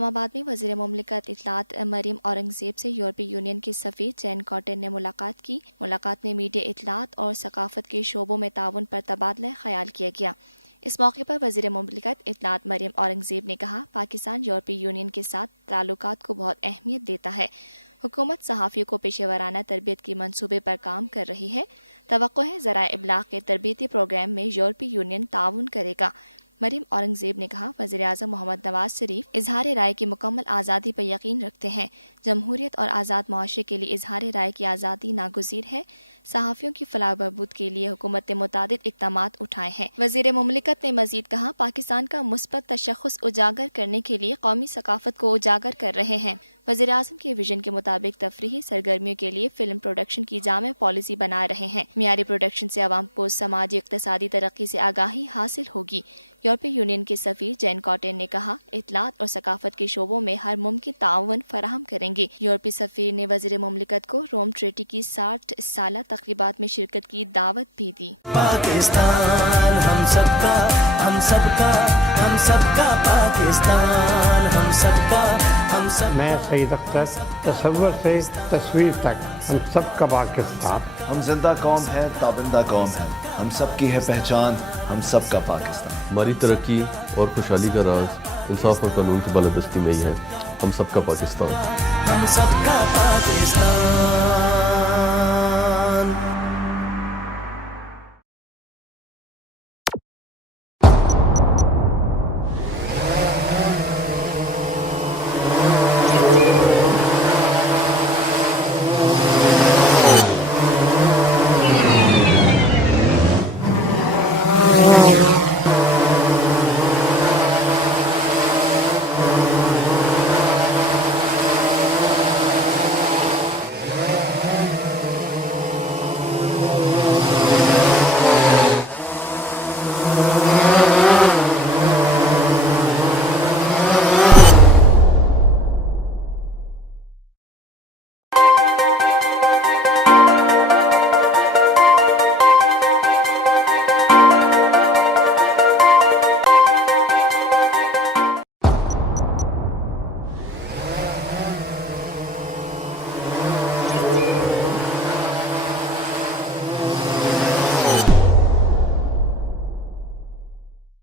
اسلام آباد میں وزیر مملکت اطلاعات مریم اورنگزیب سے یورپی یونین کے سفیر جین کارٹن نے ملاقات کی۔ ملاقات میں میڈیا، اطلاعات اور ثقافت کے شعبوں میں تعاون پر تبادلہ خیال کیا گیا۔ اس موقع پر وزیر مملکت اطلاعات مریم اورنگزیب نے کہا، پاکستان یورپی یونین کے ساتھ تعلقات کو بہت اہمیت دیتا ہے۔ حکومت صحافیوں کو پیشہ ورانہ تربیت کے منصوبے پر کام کر رہی ہے۔ توقع ہے ذرائع ابلاغ کے تربیتی پروگرام میں یورپی یونین تعاون کرے گا۔ مریم اورنگزیب نے کہا، وزیر اعظم محمد نواز شریف اظہار رائے کی مکمل آزادی پر یقین رکھتے ہیں۔ جمہوریت اور آزاد معاشرے کے لیے اظہار رائے کی آزادی ناگزیر ہے۔ صحافیوں کی فلاح و بہبود کے لیے حکومت نے متعدد اقدامات اٹھائے ہیں۔ وزیر مملکت نے مزید کہا، پاکستان کا مثبت تشخص اجاگر کرنے کے لیے قومی ثقافت کو اجاگر کر رہے ہیں۔ وزیر اعظم کے ویژن کے مطابق تفریحی سرگرمیوں کے لیے فلم پروڈکشن کی جامع پالیسی بنا رہے ہیں۔ معیاری پروڈکشن سے عوام کو سماجی اقتصادی ترقی سے آگاہی حاصل ہوگی۔ یورپی یونین کے سفیر جین کارٹن نے کہا، اطلاعات اور ثقافت کے شعبوں میں ہر ممکن تعاون فراہم کریں گے۔ یورپی سفیر نے وزیر مملکت کو روم ٹریٹی کی 60 سالہ تقریبات میں شرکت کی دعوت بھی دی۔ پاکستان ہم سب کا، ہم سب کا، ہم سب کا پاکستان، ہم سب کا، ہم سب۔ میں سعید اختر، تصور سے تصویر تک ہم سب کا پاکستان۔ ہم زندہ قوم ہے، تابندہ قوم ہے، ہم سب کی ہے پہچان، ہم سب کا پاکستان۔ ہماری ترقی اور خوشحالی کا راز انصاف اور قانون کی بالادستی میں ہی ہے، ہم سب کا پاکستان۔ ہم سب کا پاکستان۔